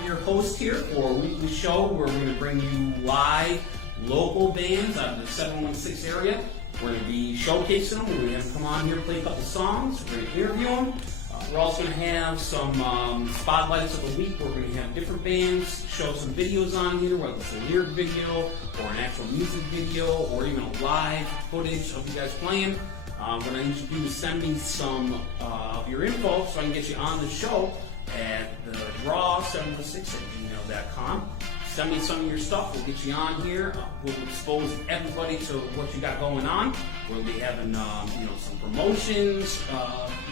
I'm your host here for a weekly show where we're going to bring you live local bands out of the 716 area. We're going to be showcasing them. We're going to have them come on here, play a couple songs. We're going to interview them. We're also going to have some spotlights of the week where we're going to have different bands show some videos on here, whether it's a lyric video or an actual music video or even a live footage of you guys playing. What I need you to do is send me some of your info so I can get you on the show at the draw716@gmail.com. Send me some of your stuff. We'll get you on here. We'll expose everybody to what you got going on. We'll be having some promotions,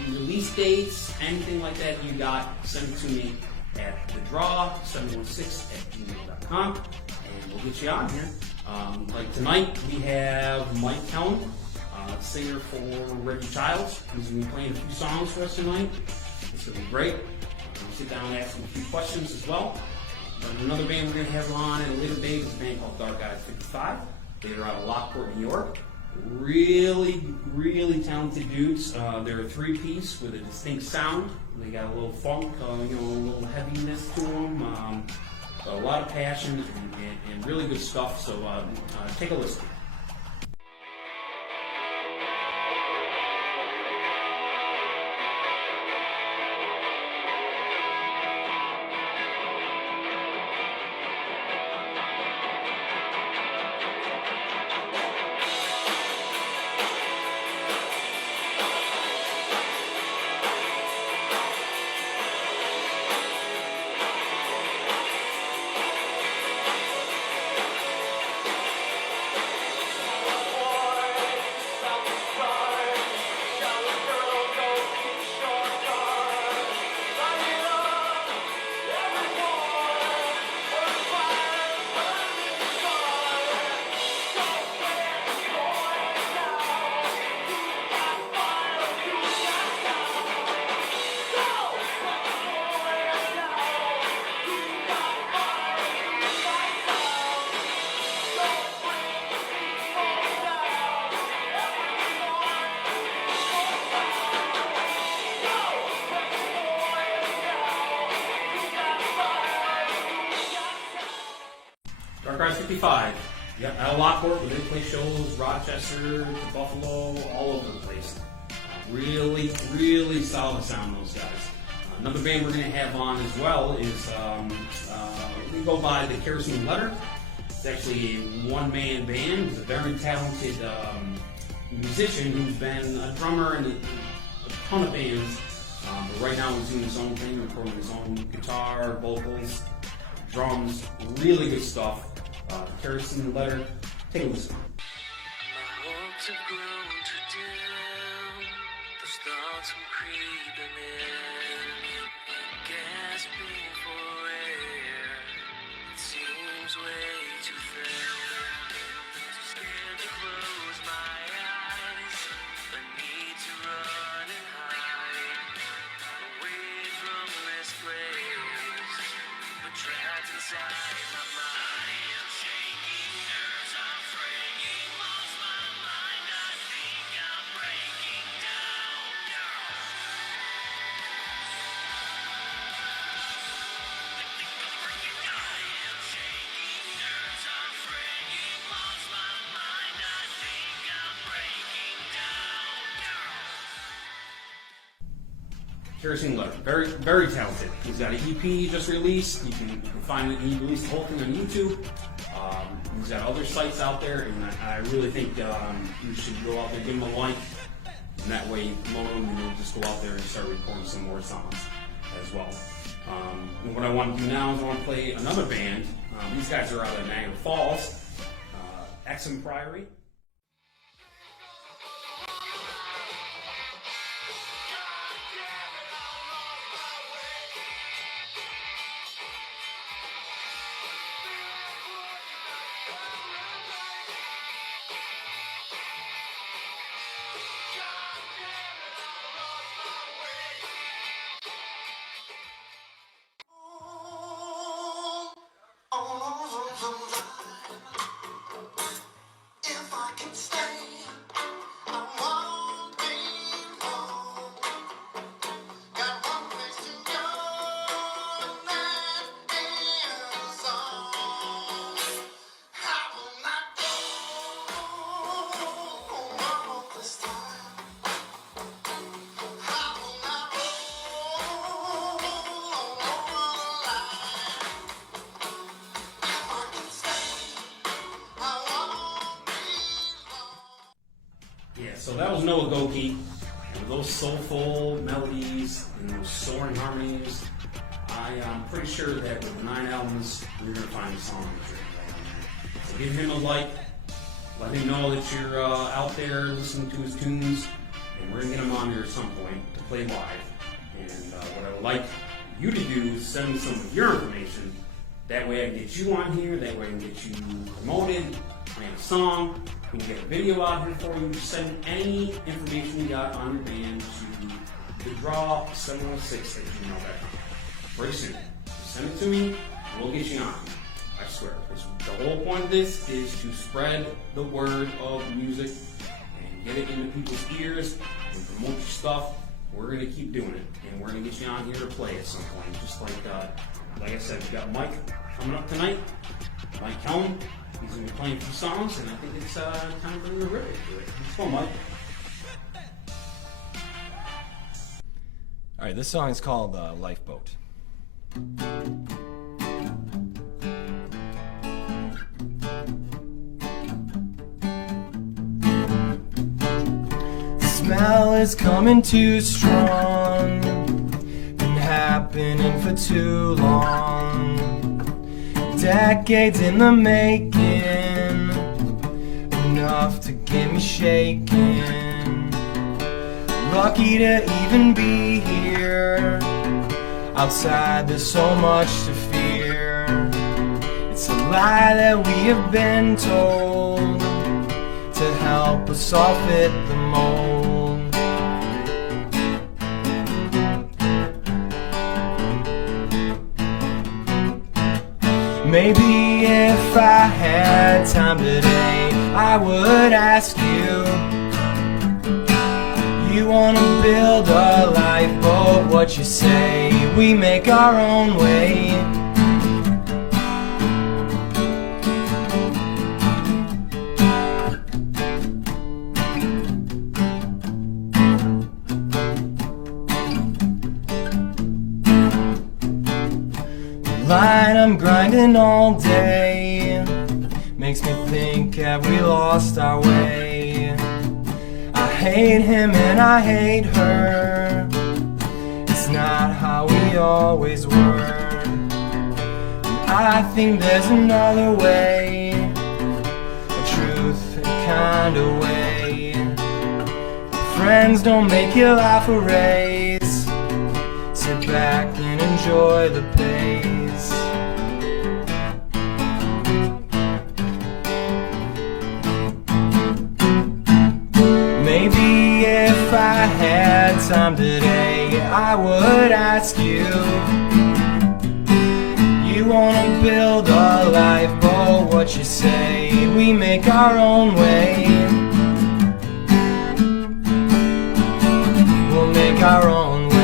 release dates, anything like that you got. Send it to me at the draw716@gmail.com, and we'll get you on here. Like tonight, we have Mike Kelm, singer for Reggie Childs. He's going to be playing a few songs for us tonight. It's going to be great. We'll sit down and ask him a few questions as well. But another band we're going to have on at a later date is a band called Dark Eyes 55. They're out of Lockport, New York. Really, really talented dudes. They're a three-piece with a distinct sound. They got a little funk, a little heaviness to them. A lot of passion and really good stuff. So take a listen. Dark Eyes 55. Yep, out of Lockport, but they play shows, Rochester, Buffalo, all over the place. Really, really solid sound, those guys. Another band we're going to have on as well is, we go by the Kerosene Letter. It's actually a one-man band. He's a very talented musician who's been a drummer in a ton of bands. But right now he's doing his own thing, recording his own guitar, vocals, drums, really good stuff. Kerosene Letter, take a listen. My hopes have grown too dim. Those thoughts come creeping in, gasping for air. It seems way too thin. Too scared to close my eyes. I need to run and hide away from this place, but trapped inside my mind. Kerosene Letter, very, very talented. He's got an EP he just released. You can find it. He released the whole thing on YouTube. He's got other sites out there, and I really think you should go out there, give him a like, and that way promote him, and you'll just go out there and start recording some more songs as well. And what I want to do now is I want to play another band. These guys are out of Niagara Falls, Exum Priory. If So that was Noah Goki, and with those soulful melodies and those soaring harmonies, I'm pretty sure that with the 9 albums, you're going to find a song that you're going to play on there. So give him a like, let him know that you're out there listening to his tunes, and we're going to get him on here at some point to play live. And what I would like you to do is send me some of your information. That way I can get you on here, that way I can get you promoted, plan a song, we can get a video out here for you. Just send any information you got on your band to the draw 716 at gmail.com. Very soon. Send it to me, and we'll get you on. I swear. The whole point of this is to spread the word of music and get it into people's ears and promote your stuff. We're going to keep doing it, and we're going to get you on here to play at some point. Just like I said, we got Mike coming up tonight. Mike Kelm. He's going to be playing a few songs, and I think it's time for him to rip it. Let's go, Mike. All right, this song is called Lifeboat. The smell is coming too strong, been happening for too long, decades in the making, enough to get me shaking. Lucky to even be here. Outside there's so much to fear. It's a lie that we have been told to help us all fit the mold. Maybe if I had time today, I would ask you, you wanna build a lifeboat, what you say? We make our own way. The line I'm grinding all day makes me think, have we lost our way? I hate him and I hate her. It's not how we always were. And I think there's another way, a truth kind of way. Friends don't make you laugh or raise. Sit back and enjoy the pace. Maybe if I had time today, I would ask you, you wanna build a lifeboat, what you say? We make our own way. We'll make our own way.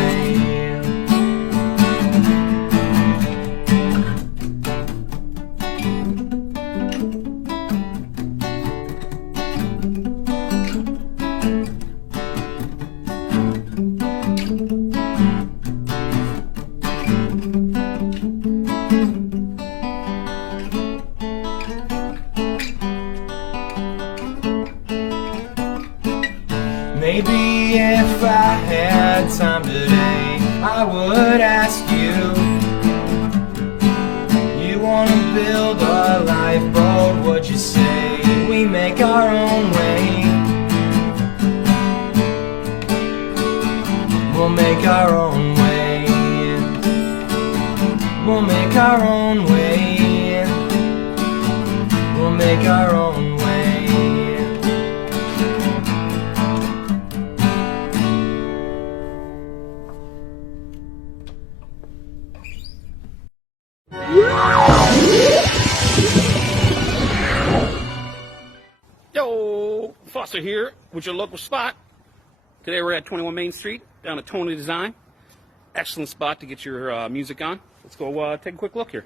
Maybe if I had time today, I would ask you, you wanna build a lifeboat, what you say? We make our own way. We'll make our own way. We'll make our own way. We'll make our own way. Yo, Foster here with your local spot. Today we're at 21 Main Street down at Tony Design. Excellent spot to get your music on. Let's go take a quick look here.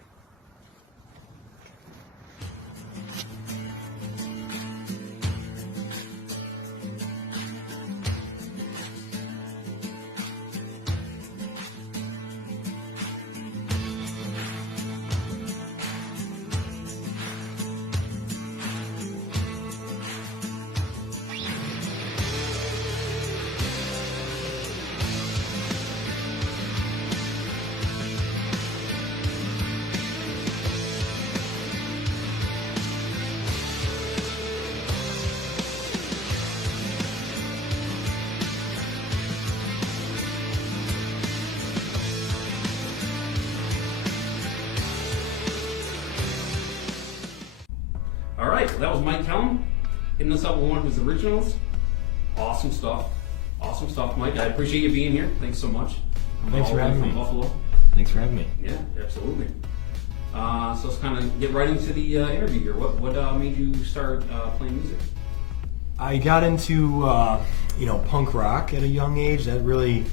All right, well, that was Mike Kelm hitting us up with one of his originals. Awesome stuff. Awesome stuff, Mike. I appreciate you being here. Thanks so much. Thanks for having me. Buffalo. Thanks for having me. Yeah, absolutely. So let's kind of get right into the interview here. What made you start playing music? I got into punk rock at a young age. That really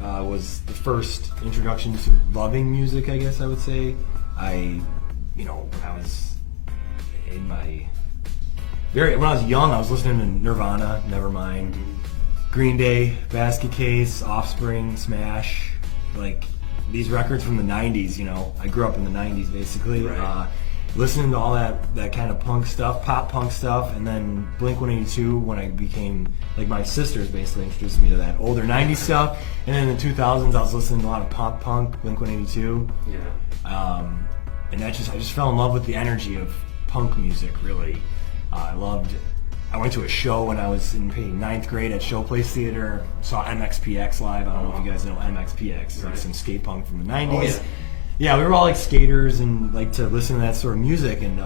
was the first introduction to loving music, I guess I would say. When I was in my when I was young, I was listening to Nirvana, Nevermind, Green Day, Basket Case, Offspring, Smash, like these records from the 90s, I grew up in the 90s basically. Right. Listening to all that kind of punk stuff, pop punk stuff, and then Blink-182 when I became, like my sisters basically introduced me to that older 90s stuff, and then in the 2000s I was listening to a lot of pop punk, Blink-182. Yeah. And I just fell in love with the energy of punk music, really. I went to a show when I was in 9th grade at Showplace Theater, saw MXPX live. I don't know if you guys know MXPX. It's like some skate punk from the 90s. Oh, yeah. Yeah, we were all like skaters and like to listen to that sort of music. And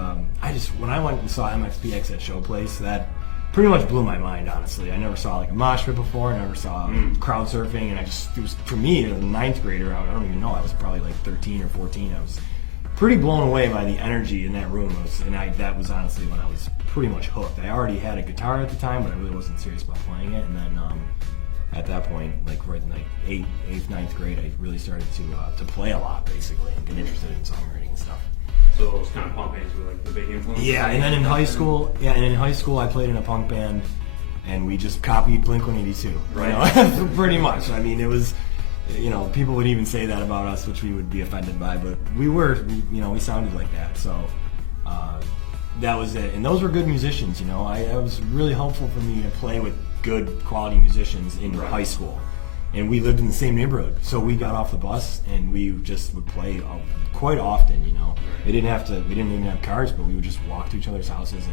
when I went and saw MXPX at Showplace, that pretty much blew my mind, honestly. I never saw like a mosh pit before. I never saw crowd surfing. And it was, for me, as a 9th grader, I don't even know, I was probably like 13 or 14. I was pretty blown away by the energy in that room. That was honestly when I was pretty much hooked. I already had a guitar at the time, but I really wasn't serious about playing it. And then at that point, like right in like 8th, 9th grade, I really started to play a lot, basically, and get interested in songwriting and stuff. So those kind of punk bands were like the big influence? Yeah, and then in high school, I played in a punk band, and we just copied Blink-182. Right. Pretty much. I mean, it was, people would even say that about us, which we would be offended by, but we sounded like that. So that was it. And those were good musicians, It was really helpful for me to play with good quality musicians in high school. And we lived in the same neighborhood, so we got off the bus and we just would play quite often, We didn't even have cars, but we would just walk to each other's houses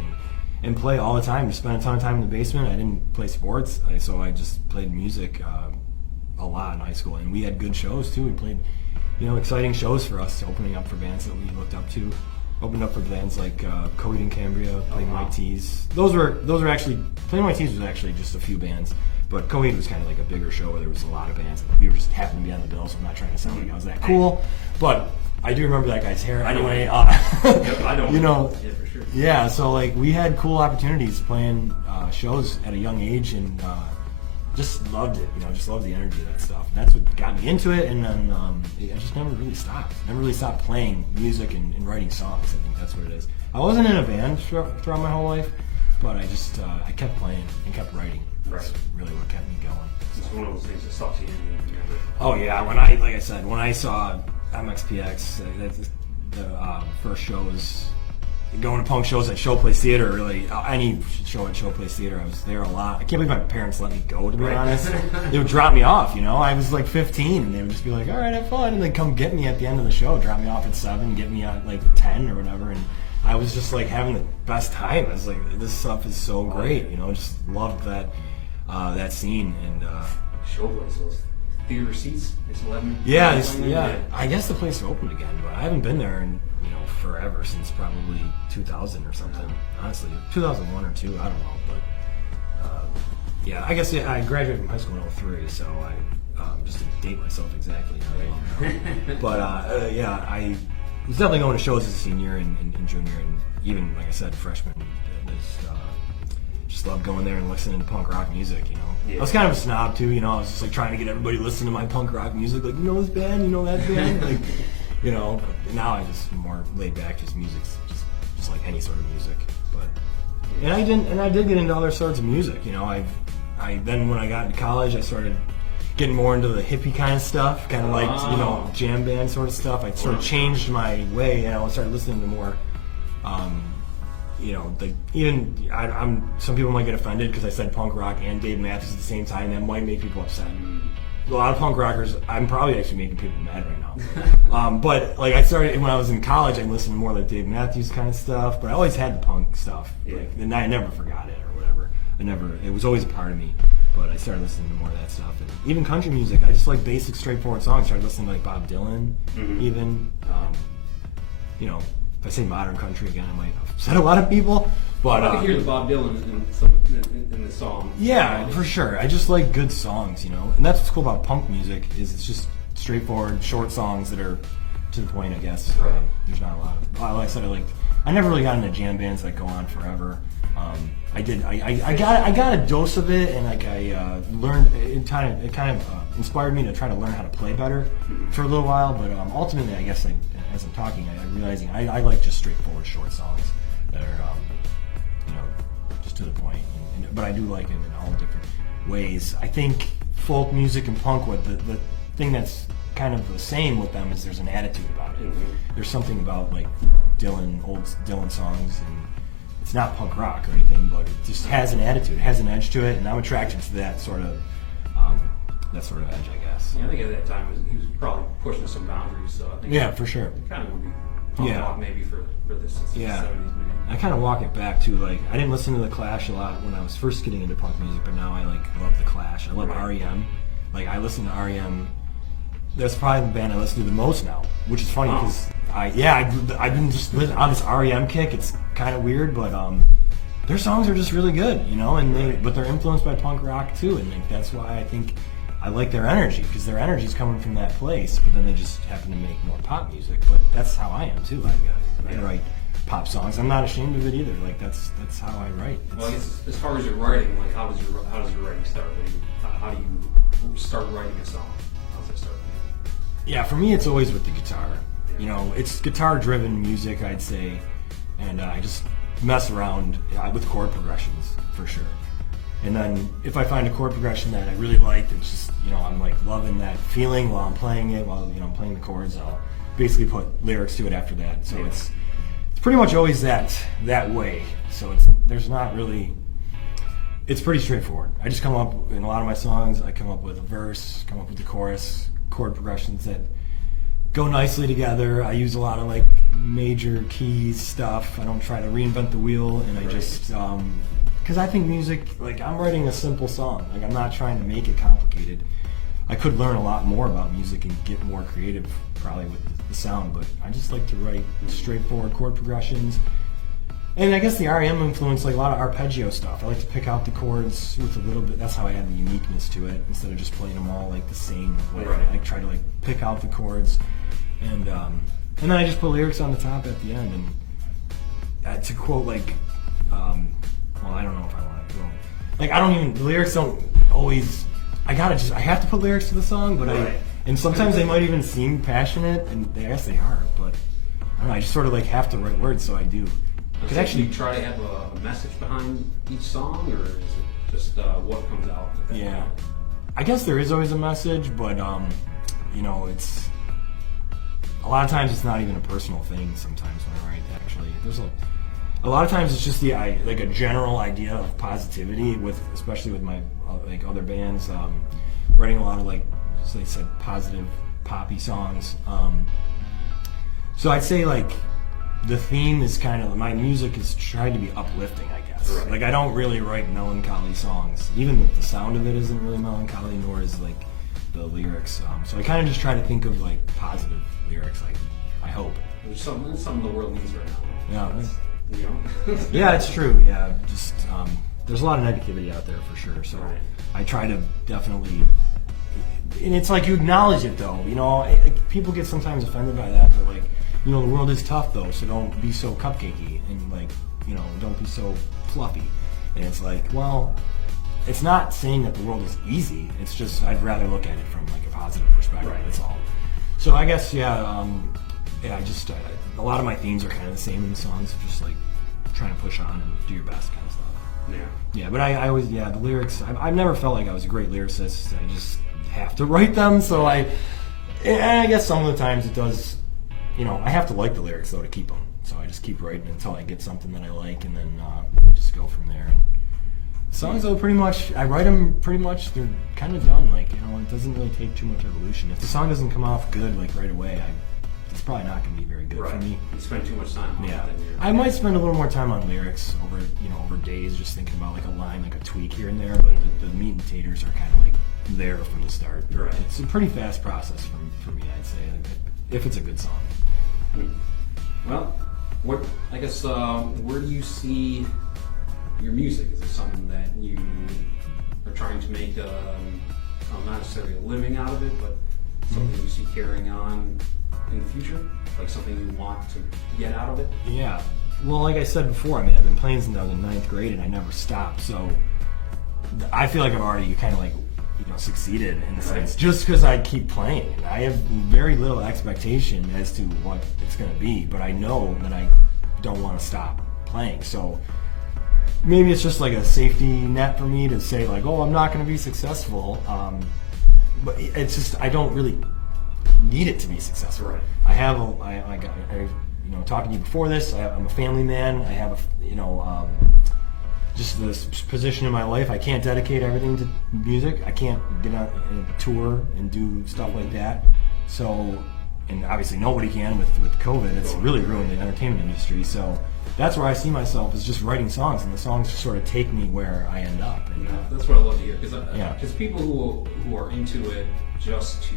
and play all the time. We spent a ton of time in the basement. I didn't play sports, so I just played music a lot in high school. And we had good shows too. We played, exciting shows for us, opening up for bands that we looked up to. Opened up for bands like Coheed and Cambria, Plain White T's. Those were actually, Plain White T's was actually just a few bands, but Coheed was kind of like a bigger show where there was a lot of bands. We were just happened to be on the bill, so I'm not trying to sound like I was that cool, but I do remember that guy's hair. Anyway, I don't. Yeah, for sure. Yeah, so like we had cool opportunities playing shows at a young age, and just loved it. Just loved the energy of that stuff. And that's what got me into it, and then I just never really stopped. Never really stopped playing music and writing songs. I think that's what it is. I wasn't in a band throughout my whole life, but I kept playing and kept writing. That's really what kept me going. It's one of those things that sucks you in. Oh yeah, when I saw MXPX, the first shows, going to punk shows at Showplace Theater, really, any show at Showplace Theater, I was there a lot. I can't believe my parents let me go, to be honest. They would drop me off, I was like 15, and they would just be like, all right, have fun, and then come get me at the end of the show, drop me off at 7, get me at like 10 or whatever, and I was just like having the best time. I was like, this stuff is so great, just loved that scene. And Showplace, those theater seats, they still have them? Yeah. I guess the place opened again, but I haven't been there in forever, since probably 2000 or something. Honestly, 2001 or 2, I don't know. But I guess I graduated from high school in 03, so I just to date myself exactly. But I was definitely going to shows as a senior and junior, and even like I said, freshman. Just loved going there and listening to punk rock music. Yeah. I was kind of a snob too. I was just like trying to get everybody to listen to my punk rock music. Like, this band, that band. Like, now I just more laid back, just music, just like any sort of music. But and I did get into other sorts of music. I then when I got into college, I started getting more into the hippie kind of stuff, kind of like jam band sort of stuff. I sort of changed my way, I started listening to more. Some people might get offended because I said punk rock and Dave Matthews at the same time. That might make people upset. A lot of punk rockers, I'm probably actually making people mad right now. But like I started when I was in college, I listened to more like Dave Matthews kind of stuff. But I always had the punk stuff, and I never forgot it or whatever. It was always a part of me. But I started listening to more of that stuff, and even country music. I just like basic, straightforward songs. I started listening to like Bob Dylan, even. if I say modern country again, I might upset a lot of people. But I can hear the Bob Dylan in the song. Yeah, for sure. I just like good songs, you know, and that's what's cool about punk music is it's just straightforward, short songs that are to the point. I guess there's not a lot of. Like I said, I never really got into jam bands that go on forever. I did. I got a dose of it, and like I learned. It kind of inspired me to try to learn how to play better for a little while. But ultimately, I guess as I'm talking, I'm realizing I like just straightforward, short songs that are just to the point. But I do like it in all different ways. I think folk music and punk, the thing that's kind of the same with them is there's an attitude about it. There's something about like old Dylan songs, and it's not punk rock or anything, but it just has an attitude, has an edge to it, and I'm attracted to that sort of edge, I guess. Yeah, I think at that time he was probably pushing some boundaries. So I think for sure. It kind of would be punk rock maybe for this 70s maybe. I kind of walk it back to like I didn't listen to the Clash a lot when I was first getting into punk music, but now I love the Clash. I love REM. Like I listen to REM. That's probably the band I listen to the most now, which is funny because I've been just on this REM kick. It's kind of weird, but their songs are just really good, you know. But they're influenced by punk rock too, and like, that's why I think I like their energy because their energy is coming from that place. But then they just happen to make more pop music. But that's how I am too. I write pop songs. I'm not ashamed of it either. Like that's how I write. Well, I guess as far as your writing, like how does your writing start? How do you start writing a song? How does it start? Yeah, for me, it's always with the guitar. You know, it's guitar-driven music, I'd say, and I just mess around with chord progressions for sure. And then if I find a chord progression that I really like, it's just I'm like loving that feeling while I'm playing it, while I'm playing the chords. I'll basically put lyrics to it after that. So it's pretty much always that way. So there's not really. It's pretty straightforward. I just come up in a lot of my songs. I come up with a verse, come up with the chorus, chord progressions that go nicely together. I use a lot of like major keys stuff. I don't try to reinvent the wheel, and I just because I think music, like I'm writing a simple song. Like I'm not trying to make it complicated. I could learn a lot more about music and get more creative probably with the sound, but I just like to write straightforward chord progressions. And I guess the REM influenced like a lot of arpeggio stuff. I like to pick out the chords with a little bit. That's how I add the uniqueness to it instead of just playing them all like the same way. I try to like pick out the chords, and then I just put lyrics on the top at the end. And to quote like, well, I don't know if I want to go. Like I don't even the lyrics don't always. I have to put lyrics to the song, but and sometimes they might even seem passionate, and I guess they are. But I don't know. I just sort of like have to write words, so I do. Could actually try to have a message behind each song, or is it just what comes out? Yeah, I guess there is always a message, but it's a lot of times it's not even a personal thing. Sometimes when I write, actually, there's a lot of times it's just like a general idea of positivity especially with my like other bands, writing a lot of like they said positive poppy songs. So I'd say like. The theme is kind of my music is trying to be uplifting, I guess. Right. Like I don't really write melancholy songs. Even the sound of it isn't really melancholy, nor is like the lyrics. So I kind of just try to think of like positive lyrics. Like I hope. There's something the world needs right now. Yeah. Yeah, it's true. Yeah, just there's a lot of negativity out there for sure. So I try to definitely. And it's like you acknowledge it though. People get sometimes offended by that. They're like. The world is tough though, so don't be so cupcakey and like, don't be so fluffy. And it's like, well, it's not saying that the world is easy. It's just I'd rather look at it from like a positive perspective. Right. That's all. So I guess I just a lot of my themes are kind of the same in the songs, just like trying to push on and do your best kind of stuff. Yeah, but I always the lyrics. I've never felt like I was a great lyricist. I just have to write them. So I guess some of the times it does. I have to like the lyrics though to keep them. So I just keep writing until I get something that I like, and then I just go from there. And songs though, pretty much, I write them pretty much. They're kind of done. Like it doesn't really take too much evolution. If the song doesn't come off good like right away, it's probably not going to be very good for me. You spend too much time on it. Yeah, I might spend a little more time on lyrics over days, just thinking about like a line, like a tweak here and there. But the meat and potatoes are kind of like there from the start. Right. It's a pretty fast process for me, I'd say, if it's a good song. Well, I guess, where do you see your music? Is it something that you are trying to make, not necessarily a living out of it, but something you see carrying on in the future? Like something you want to get out of it? Yeah. Well, like I said before, I mean, I've been playing since I was in 9th grade and I never stopped. So I feel like I've already kind of like, succeeded in the sense just because I keep playing. And I have very little expectation as to what it's going to be, but I know that I don't want to stop playing. So maybe it's just like a safety net for me to say like, oh, I'm not going to be successful. But it's just, I don't really need it to be successful. Right. I have, talking to you before this, I'm a family man. I have just this position in my life. I can't dedicate everything to music. I can't get out and tour and do stuff like that. So, and obviously nobody can with COVID. It's really ruined the entertainment industry. So that's where I see myself, is just writing songs, and the songs just sort of take me where I end up. And that's what I love to hear. Because people who are into it just to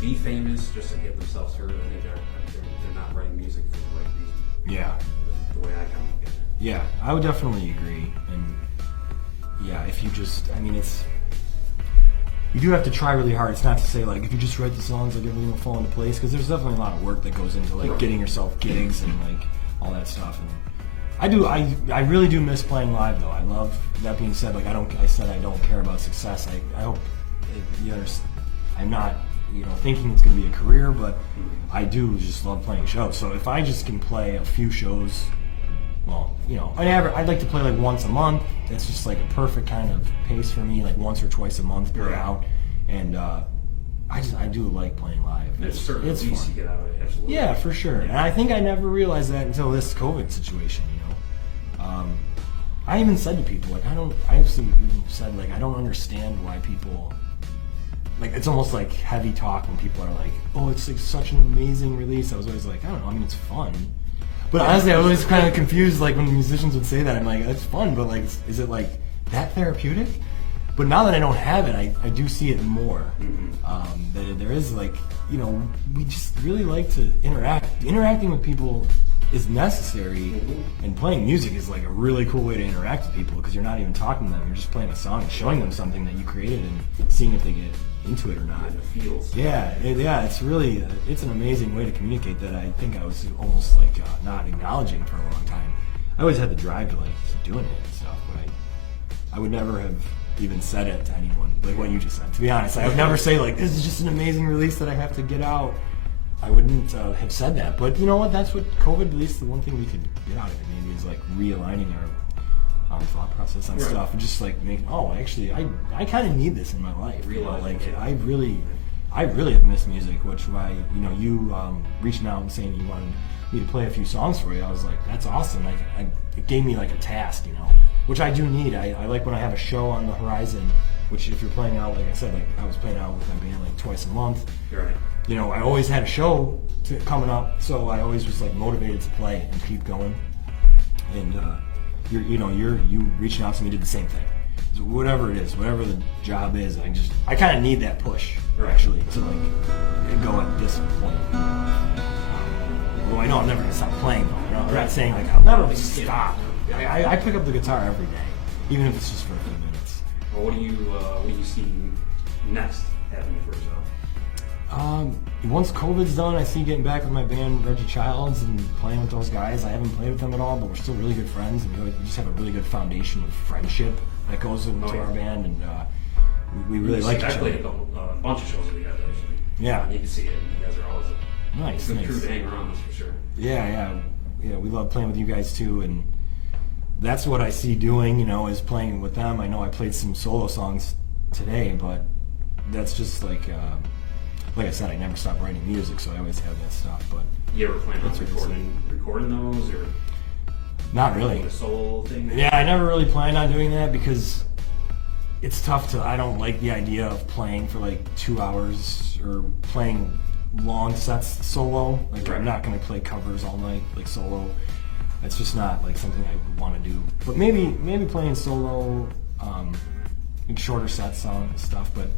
be famous, just to get themselves heard, I think they're not writing music for the right reason. Yeah. The way I kind of look at it. Yeah, I would definitely agree. And yeah, if you just, you do have to try really hard. It's not to say like, if you just write the songs, like everything will fall into place, because there's definitely a lot of work that goes into like getting yourself gigs and like all that stuff. And I really do miss playing live though. I love, that being said, like I said I don't care about success. I hope you understand. I'm not, thinking it's going to be a career, but I do just love playing shows. So if I just can play a few shows, well, I'd like to play like once a month. It's just like a perfect kind of pace for me, like once or twice a month per out. And I do like playing live. It's certain it's release fun. you get out of it, absolutely. Yeah, for sure. And I think I never realized that until this COVID situation, I even said to people, like, I actually even said, like, I don't understand why people, like, it's almost like heavy talk when people are like, oh, it's like such an amazing release. I was always like, I don't know, it's fun. But honestly, I was always kind of confused, like, when musicians would say that. I'm like, it's fun, but, like, is it, like, that therapeutic? But now that I don't have it, I do see it more. That there is, like, we just really like to interact. Interacting with people is necessary, and playing music is, like, a really cool way to interact with people, because you're not even talking to them. You're just playing a song and showing them something that you created and seeing if they get into it or not. It feels. Yeah, it's really, it's an amazing way to communicate that I think I was almost like not acknowledging for a long time. I always had the drive to like keep doing it and stuff, but I would never have even said it to anyone, like what you just said. To be honest, I would never say like, this is just an amazing release that I have to get out. I wouldn't have said that, but you know what? That's what COVID, at least the one thing we could get out of it maybe is like realigning our thought process on stuff, and just like making, actually I kind of need this in my life. I really have missed music, which why you reaching out and saying you wanted me to play a few songs for you. I was like, that's awesome. Like it gave me like a task, which I do need. I like when I have a show on the horizon, which if you're playing out, like I said, like I was playing out with my band like twice a month. You're right. I always had a show coming up, so I always was like motivated to play and keep going. And you reaching out to me did the same thing. So whatever it is, whatever the job is, I kind of need that push actually to like go at this point. Well, I know I'm never gonna stop playing though. I'm not saying like I'll never stop. I pick up the guitar every day, even if it's just for a few minutes. Well, what do you see next happening for yourself? Once COVID's done, I see getting back with my band Reggie Childs and playing with those guys. I haven't played with them at all, but we're still really good friends, and we just have a really good foundation of friendship that goes into our band, and we really like each other. I played a bunch of shows with you guys actually. Yeah. You can see it. You guys are always nice. Good crew to hang around, that's for sure. Yeah. We love playing with you guys too, and that's what I see doing. Is playing with them. I know I played some solo songs today, but that's just like I said, I never stopped writing music, so I always have that stuff. But you ever plan on recording those, or not really a solo thing? Yeah, I never really planned on doing that because it's tough to. I don't like the idea of playing for like 2 hours or playing long sets solo. Like I'm not going to play covers all night like solo. That's just not like something I would want to do. But maybe playing solo, like shorter set songs and stuff. But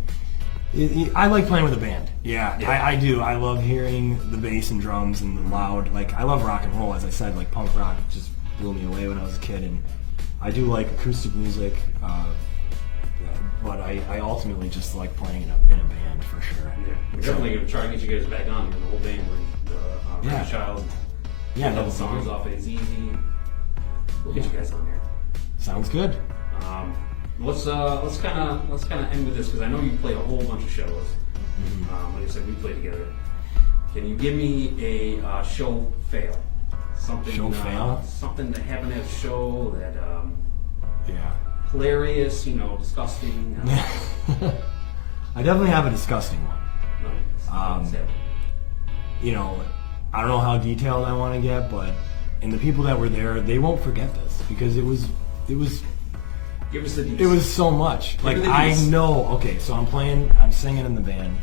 I like playing with a band. Yeah, Yeah. I do. I love hearing the bass and drums and the loud. Like, I love rock and roll, as I said. Like, punk rock just blew me away when I was a kid. And I do like acoustic music, but I ultimately just like playing in a band for sure. Yeah. We're definitely going to try to get you guys back on here. The whole band, the Yeah. Red Child. Yeah, A couple that's songs great. off It's Easy. We'll get you guys on there. Sounds good. Let's kind of end with this because I know you played a whole bunch of shows. Like I said, we played together. Can you give me a show fail? Something Show fail? Something that happened at a show that Yeah. hilarious, disgusting. I definitely have a disgusting one. You know, I don't know how detailed I want to get, but and the people that were there, they won't forget this because it was Give us the details. it was so much. Like, the I deets. know. Okay, so I'm singing in the band.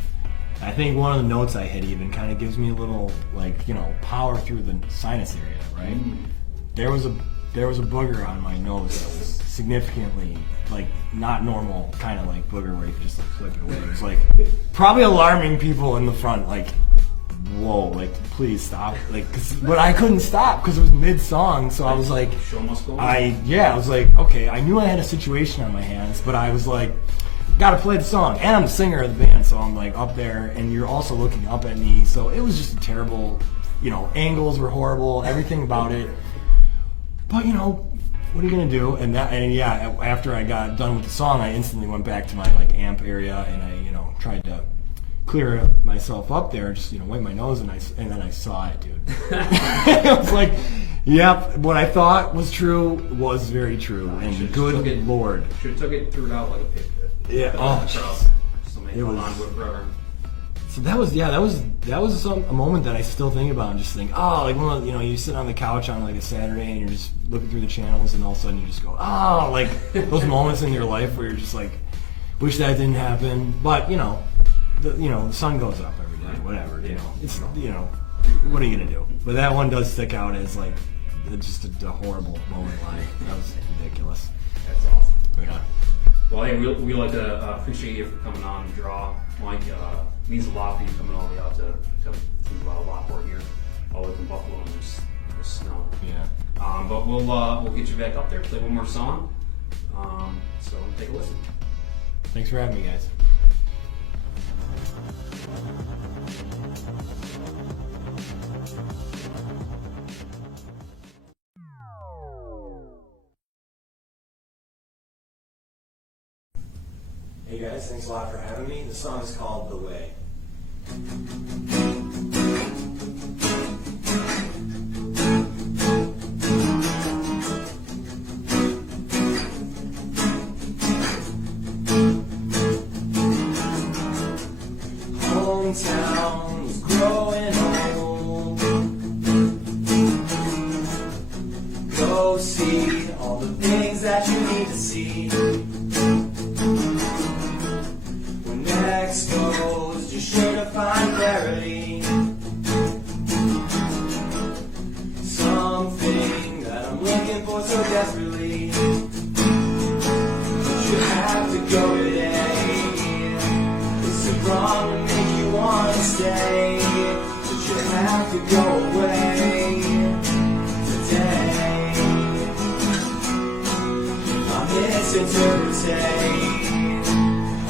I think one of the notes I hit even kind of gives me a little, like, power through the sinus area, right? There was a booger on my nose that was significantly, like, not normal kind of like booger where you could just like flick it away. It was like probably alarming people in the front, like, whoa, like, please stop, like, but I couldn't stop because it was mid-song, so I was like, Show must go on. I was like, okay, I knew I had a situation on my hands, but I was like, gotta play the song, and I'm the singer of the band, so I'm like up there, and you're also looking up at me, so it was just a terrible, angles were horrible, everything about it, but what are you gonna do? And after I got done with the song, I instantly went back to my like amp area, and I tried to clear myself up there, just wipe my nose, and then I saw it, dude. I was like, yep, what I thought was true was very true, and Should've good took it- Lord. Should have took it, threw it out like a pig. Yeah. Oh, jeez. Somebody It held was- on to it forever. So that was a moment that I still think about and just think, like when you sit on the couch on like a Saturday and you're just looking through the channels and all of a sudden you just go, like those moments in your life where you're just like, wish that didn't happen, but the sun goes up every day, whatever, it's what are you gonna do? But that one does stick out as like just a horrible moment in life. That was ridiculous. That's awesome. Yeah. Well, hey, we like to appreciate you for coming on and draw. Mike, means a lot for you coming all the way out to Lockport here, all the way from Buffalo, and there's snow. Yeah. But we'll get you back up there, play one more song. So take a listen. Thanks for having me, guys. Hey guys, thanks a lot for having me. The song is called The Way. Hometown was growing old. Go see all the things that you need to see. When exposed, you're sure to find clarity. Something that I'm looking for so desperately. But you have to go today. It's so wrong to make you want to stay. But you have to go away today. I'm misinterpreting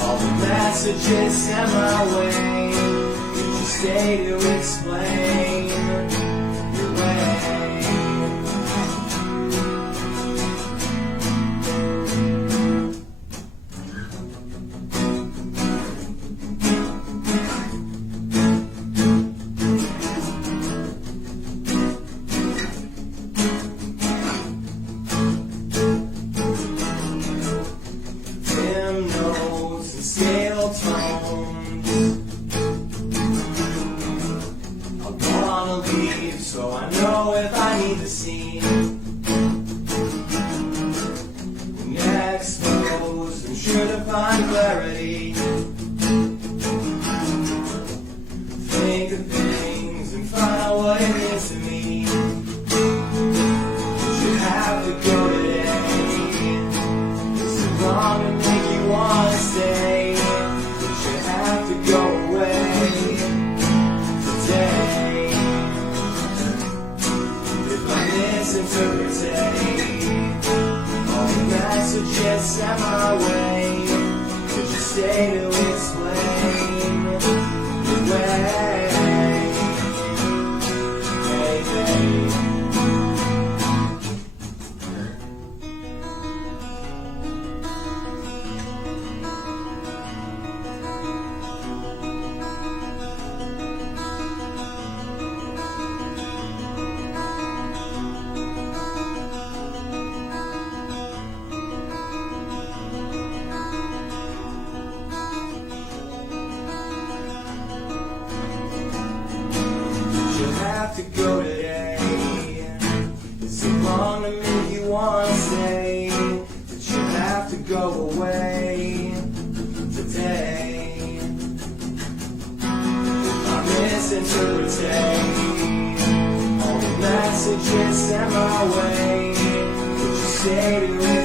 all the messages sent my way. Could you stay to explain your way? Dim notes and scale tones. I wanna leave, so I know if I need to see. When exposed, I'm sure to find clarity. Think of things and find out what it means to me. But you have to go today. It's so wrong to make you wanna stay, but you have misinterpretate all the messages sent my way. Could you stay to explain the way? Hey, hey. You have to go today. Is it wrong to make you want to say that you have to go away today? I misinterpretate all the messages sent my way. Could you say to me?